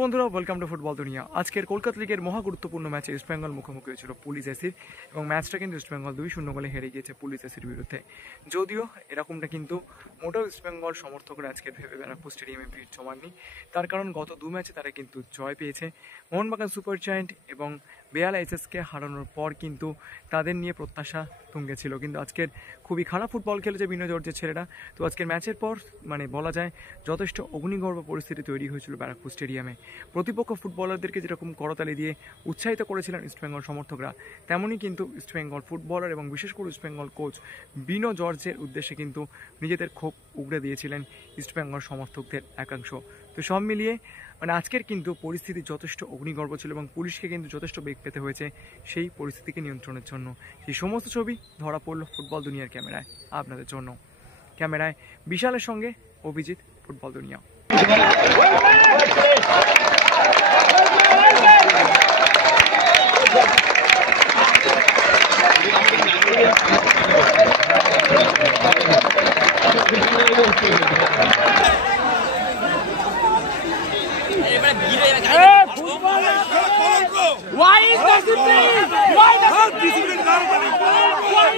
বন্ধুরা welcome to football দুনিয়া। আজকের কলকাতা লিগের মহা গুরুত্বপূর্ণ ম্যাচে ইস্ট বেঙ্গল মুখোমুখি হয়েছিল পুলিশ এসির এবং ম্যাচটা কিন্তু ইস্ট বেঙ্গল 2-0 গোলে হেরে গিয়েছে পুলিশ এসির বিরুদ্ধে। যদিও এরকমটা কিন্তু মোটেও ইস্ট বেঙ্গল সমর্থকরা আজকের ভেবে ব্যারাকপুর স্টেডিয়ামে ভিড় জমাননি, তার কারণ গত দু ম্যাচে তারা কিন্তু জয় পেয়েছে। মোহনবাগান সুপার জায়ান্ট এবং বেহালা এসএসকে হারানোর পর কিন্তু তাদের নিয়ে প্রত্যাশা তুঙ্গে ছিল, কিন্তু আজকের খুবই খারাপ ফুটবল খেলেছে বিনো জর্জের ছেলেরা। তো আজকের ম্যাচের পর বলা যায় যথেষ্ট অগ্নিগর্ভ পরিস্থিতি তৈরি হয়েছিল ব্যারাকপুর স্টেডিয়ামে। প্রতিপক্ষ ফুটবলারদেরকে যেরকম করতালি দিয়ে উৎসাহিত করেছিলেন ইস্টবেঙ্গল সমর্থকরা, তেমনই কিন্তু ইস্টবেঙ্গল ফুটবলার এবং বিশেষ করে ইস্টবেঙ্গল কোচ বিনো জর্জের উদ্দেশ্যে কিন্তু নিজেদের ক্ষোভ উগড়ে দিয়েছিলেন ইস্টবেঙ্গল সমর্থকদের একাংশ। তো সব মিলিয়ে আজকের কিন্তু পরিস্থিতি যথেষ্ট অগ্নিগর্ভ ছিল এবং পুলিশকে কিন্তু যথেষ্ট বেগ পেতে হয়েছে সেই পরিস্থিতিকে নিয়ন্ত্রণের জন্য। সেই সমস্ত ছবি ধরা পড়ল ফুটবল দুনিয়ার ক্যামেরায় আপনাদের জন্য। ক্যামেরায় বিশালের সঙ্গে অভিজিৎ, ফুটবল দুনিয়া। Why is discipline? Why discipline? Why